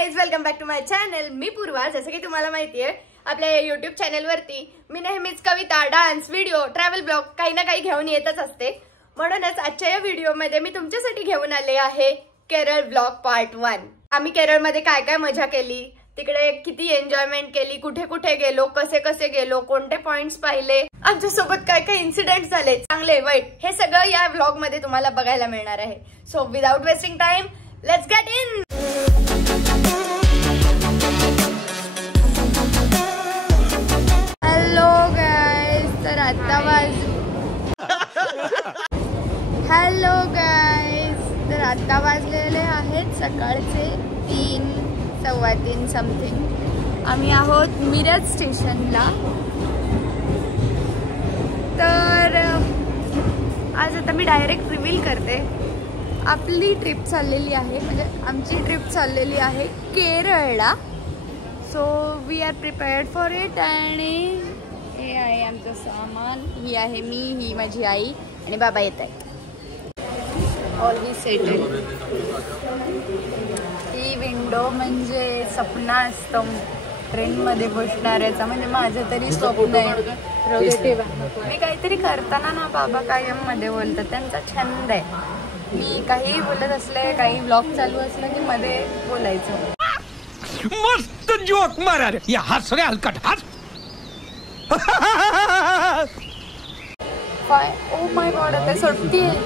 Guys, welcome back to my channel. मी पूर्वा. जसं की तुम्हाला माहिती आहे, आपल्या युट्यूब चॅनलवरती मी नेहमीच कविता, डान्स, व्हिडिओ, ट्रॅव्हल ब्लॉग काही ना काही घेऊन येतच असते. म्हणूनच आजच्या या व्हिडिओमध्ये मी तुमच्यासाठी घेऊन आले आहे केरळ ब्लॉग पार्ट 1. आम्ही केरळमध्ये काय काय मजा केली, तिकडे किती एन्जॉयमेंट केली, कुठे कुठे गेलो, कसे कसे गेलो, कोणते पॉइंट्स पाहिले, आमच्यासोबत काय काय इन्सिडेंट झाले, चांगले वाईट, हे सगळं या व्लॉग मध्ये तुम्हाला बघायला मिळणार आहे. So without wasting time, let's get in. Hello guys, तर आता वाजलेले आहेत सकाळचे 3:15 समथिंग. आम्ही आहोत मिरज स्टेशनला. तर आज आता मी डायरेक्ट रिव्हील करते. आपली ट्रिप चाललेली आहे, म्हणजे आमची ट्रिप चाललेली आहे केरळला. So we are prepared for it. आणि हे आहे आमचं सामान. ही आहे मी, ही माझी आई आणि बाबा येत आहेत. All settle. ही विंडो म्हणजे सपना असतं ट्रेनमध्ये बसणाऱ्याचा, म्हणजे माझं तरी स्वप्न आहे. मी काहीतरी करताना ना बाबा कायम मध्ये बोलतात, त्यांचा छंद आहे. मी काही बोलत असले, काही ब्लॉग चालू असलं की मध्ये बोलायचं. मस्त जोक मारा रे, या हस रे हलकट हस. ओ माय गॉड, आता सुट्टी आहे.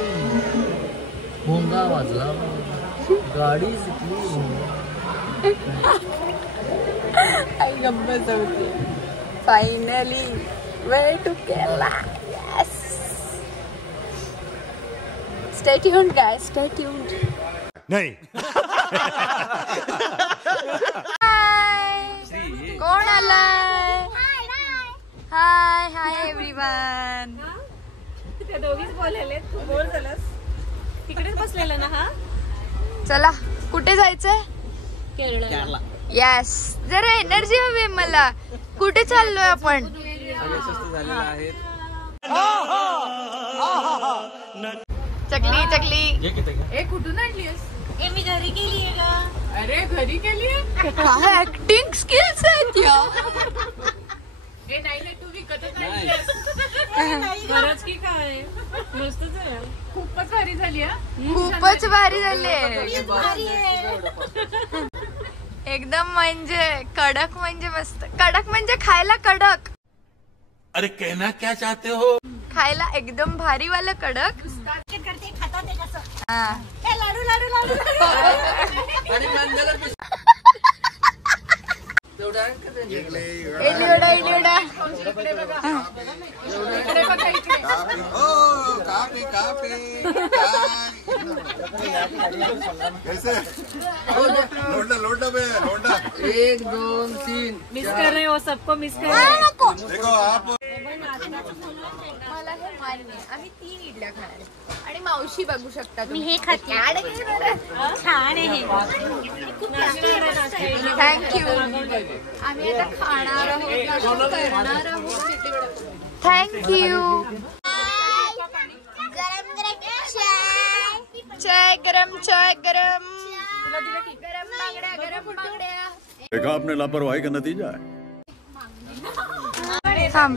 भोंगा वाजला, गाडी सुटली. आई गंमत होती. Finally way to Kerala. Yes, stay tuned guys, stay tuned. नहीं. कोण आलाय? Hi hi everyone. त्या दोघीच बोलायले, तू बोर झालास. तिकडेच बसलेला ना. हा चला, कुठे जायचंय? केरळ. यस, जरा एनर्जी हवी मला. कुठे चाललोय आपण? चकली चकली. ए, कुठून आणलीस? ए, मी घरी गेलीये का? अरे घरी केलीये? काय ऍक्टिंग स्किल्स आहेत या. ए नाही, तू विकतच आणलीस. खरंच की काय? मस्तच आहे. खूपच भारी झाली. खूपच भारी झाली. एकदम म्हणजे कडक, म्हणजे मस्त कडक, म्हणजे खायला कडक. अरे कहना क्या चाहते हो? खायला एकदम भारी वाला कडक. करते खाता ते कसं. हा, ए लाडू लाडू लाडू. इलियोडा इलियोडा. लोंडा बे लोंडा. 1 2 3 मिस कर रहे हो, सबको मिस कर रहे हो. देखो आप. मला हे मान्य. आम्ही 3 इडल्या खाणार आहे. आणि मावशी बघू शकता मी तुम्ही. हे खाते. छान आहे. थँक्यू. आम्ही आता खाणार आहोत, नाश्ता करणार आहोत. थँक्यू. चाय गरम, चाय गरम. गरम बांगड्या, गरम बांगड्या. देखा आपने लापरवाही का नतीजा है. थांब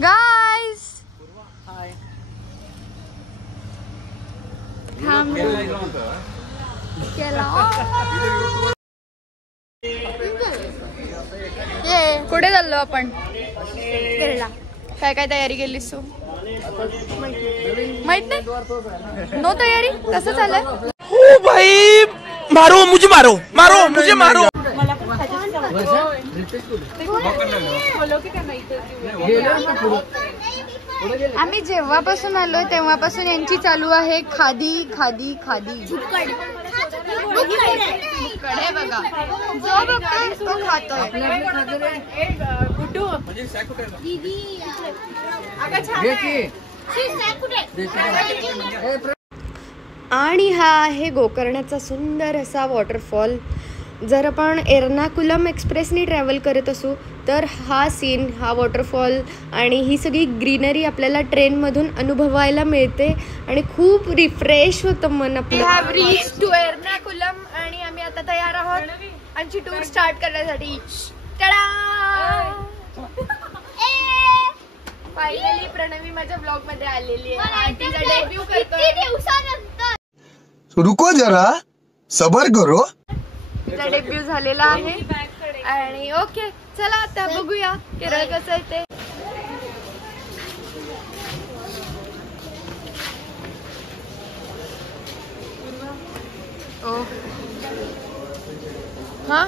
गाइस. थांब. ये कुठे चाललो आपण? केरळला. काय काय तयारी केलीस तू? माहित नाही. नो तयारी. कसं चाललंय? ओ भाई, मारो मुझे, मारो मारो मुझे, मारो. आम्ही जेव्हापासून आलोय तेव्हापासून यांची चालू आहे खादी खादी खादी. कडे बघा, जो बघतोय तो खातोय. आणि हा आहे गोकर्णाचा सुंदर असा वॉटरफॉल. जर आपण एर्नाकुलम एक्सप्रेसने ट्रॅव्हल करत असू तर हा सीन, हा वॉटरफॉल आणि ही सगळी ग्रीनरी आपल्याला ट्रेनमधून अनुभवायला मिळते आणि खूप रिफ्रेश होतं मन आपलं. We have reached to Ernakulam आणि आम्ही आता आता तयार आहोत आमची टूर स्टार्ट करण्यासाठी. फायनली प्रणवी माझ्या ब्लॉग मध्ये आलेली आहे. तिचा डेब्यू करतोय. रुको जरा सबर करो. तिचा डेब्यू झालेला आहे आणि ओके चला आता बघूया केरळ कसं आहे ते. हा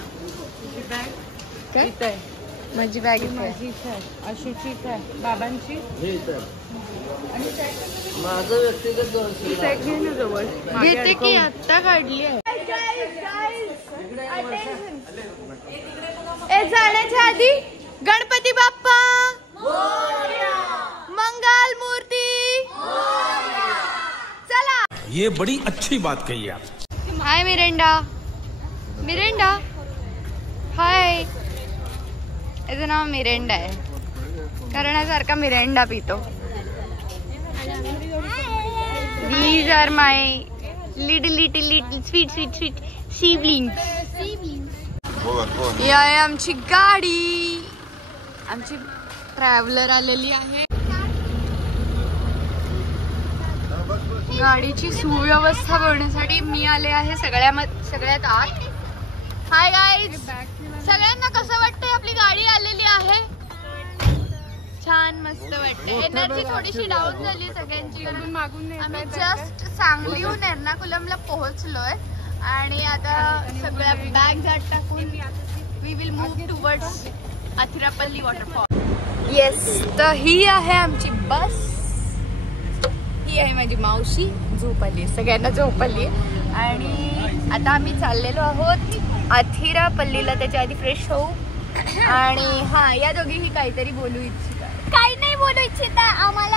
काय माझी बॅग माझी इथे आहे, आशूची इथे आहे, बाबांची माझं व्यक्तिगत घेते की आत्ता काढली आहे. जाण्याच्या आधी गणपती बाप्पा मंगल मूर्ती. चला. ये बड़ी अच्छी बात कही आप. हाय मिरेंडा. मिरेंडा हाय. याचं नाव मिरेंडा आहे कारण हा सारखा मिरेंडा पितो. These are my little sweet siblings. ही आहे आमची गाडी. आमची ट्रॅव्हलर आलेली आहे. गाडीची सुव्यवस्था करण्यासाठी मी आले आहे सगळ्यात आत. Hi guys. सगळ्यांना कसं वाटतंय आपली गाडी आलेली आहे. छान मस्त वाटतंय. एनर्जी थोडीशी डाऊन झाली सगळ्यांची. आम्ही जस्ट सांगलीहून एर्नाकुलमला पोहोचलोय आणि आता सगळ्या बॅग आत टाकून we will move towards Athirappilly waterfall. Yes तर ही आहे आमची बस. ही आहे माझी मावशी. झोप आली सगळ्यांना झोप आली आणि आता आम्ही चाललेलो आहोत अथिरापल्लीला. त्याच्या आधी फ्रेश होऊ आणि हा या दोघीही काहीतरी बोलू इच्छिता. काही नाही बोलू इच्छिता. आम्हाला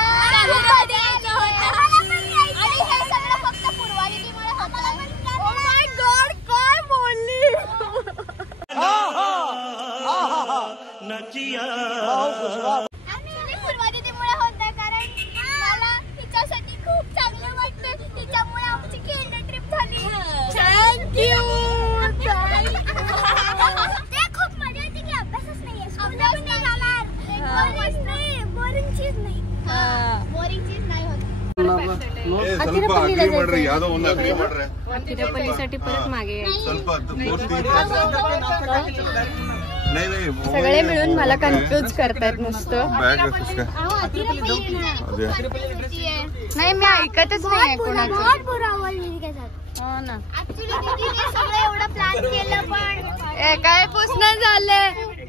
काय बोलली. फुलवारीमुळे होत कारण मला तिच्यासाठी खूप चांगलं वाटतं. तिच्यामुळे आमची केरळ ट्रिप झाली. थँक्यू. ते खूप मजा येते की अभ्यासच नाहीये. अभ्यास नाही झाला. बोरिंग चीज नाही. बोरिंग चीज नाही होत. अथिरापल्लीसाठी परत मागे सगळे मिळून मला कन्फ्युज करतायत नुसतं. नाही मी ऐकतच नाही कोणाचं. हो ना एवढं प्लॅन केलं पण काय पुसणं झालंय.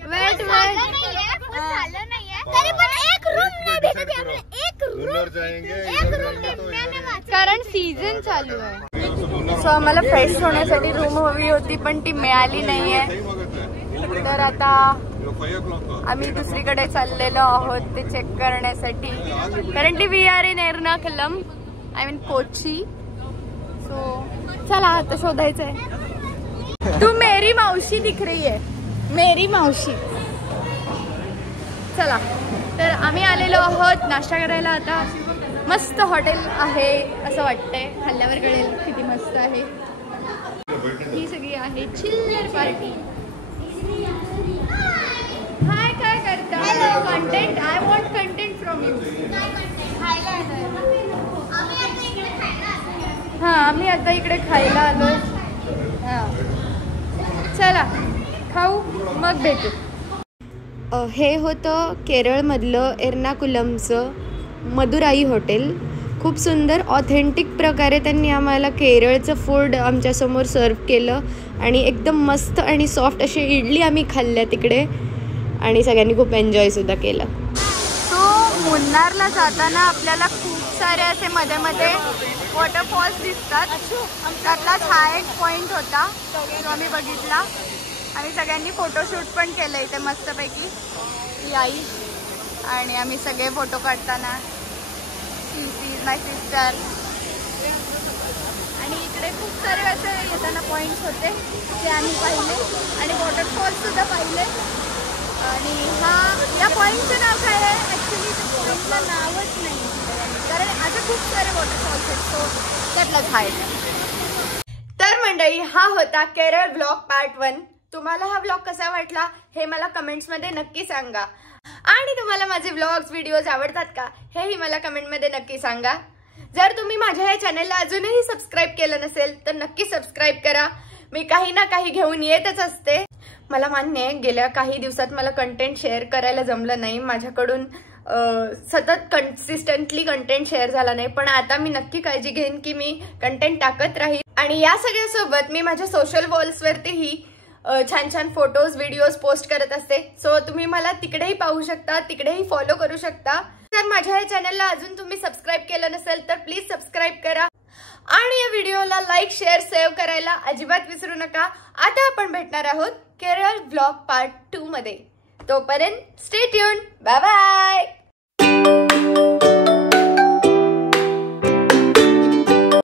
वेट झालं नाहीये तरी पण एक रूम कारण सीझन चालू आहे. सो आम्हाला फ्रेश होण्यासाठी रूम हवी होती पण ती मिळाली नाहीये. तर आता आम्ही दुसरीकडे चाललेलो आहोत ते चेक करण्यासाठी. कारण ती we are in Ernakulam I mean Kochi. So चला आता शोधायचंय. तू मेरी मावशी दिख रही है. मेरी मावशी. चला तर आम्ही आलेलो आहोत नाश्ता करायला. आता मस्त हॉटेल आहे असं वाटतंय. खाल्ल्यावर कळेल किती मस्त आहे. ही सगळी आहे चिल्लर पार्टी. हाय काय करता. Content I want content from you. हा आम्ही आता इकडे खायला आलोय. हा चला खाऊ मग भेटू. हे होतं केरळमधलं एर्नाकुलमचं मदुराई हॉटेल. खूप सुंदर ऑथेंटिक प्रकारे त्यांनी आम्हाला केरळचं फूड आमच्यासमोर सर्व केलं आणि एकदम मस्त आणि सॉफ्ट अशी इडली आम्ही खाल्ल्या तिकडे आणि सगळ्यांनी खूप एन्जॉयसुद्धा केलं. सो मुन्नारला जाताना आपल्याला खूप सारे असे मध्ये मध्ये वॉटरफॉल्स दिसतात. त्यातलाच हा एक पॉईंट होता जो आम्ही बघितला आणि सगळ्यांनी फोटोशूट पण केलं इथे मस्तपैकी. ही आई आणि आम्ही सगळे फोटो काढताना. माय सिस्टर. आणि इकडे खूप सारे असे येताना पॉईंट्स होते जे आम्ही पाहिले आणि वॉटरफॉल्ससुद्धा पाहिले. आणि या पॉईंटचं नाव काय आहे ॲक्च्युली त्या पॉईंटला नावच नाही कारण आता खूप सारे वॉटरफॉल्स आहेत. तो त्यातलाच आहे. तर मंडळी, हा होता केरळ व्लॉग पार्ट 1. तुम्हाला हा व्लॉग कसा वाटला हे मला कमेंट्स मध्ये नक्की सांगा. आणि तुम्हाला माझे व्लॉग्स व्हिडिओज आवडतात का हेही मला कमेंट मध्ये नक्की सांगा. जर तुम्ही माझ्या या चॅनलला अजूनही सबस्क्राईब केलं नसेल तर नक्की सबस्क्राईब करा. मी काही ना काही घेऊन येतच असते. मला मान्य आहे गेल्या काही दिवसात मला कंटेंट शेअर करायला जमलं नाही, माझ्याकडून सतत कन्सिस्टंटली कंटेंट शेअर झाला नाही, पण आता मी नक्की काळजी घेईन की मी कंटेंट टाकत राहील. आणि या सगळ्यासोबत मी माझ्या सोशल वॉल्सवरतीही छान छान फोटोज व्हिडिओज पोस्ट करत असते. सो तुम्ही मला तिकडेही पाहू शकता, तिकडेही फॉलो करू शकता. जर माझ्या या चॅनलला अजून तुम्ही सबस्क्राईब केलं नसेल तर प्लीज सबस्क्राईब करा आणि या व्हिडिओला लाईक शेअर सेव्ह करायला अजिबात विसरू नका. आता आपण भेटणार आहोत केरळ व्लॉग पार्ट 2 मध्ये. तोपर्यंत स्टे ट्यून. Bye bye.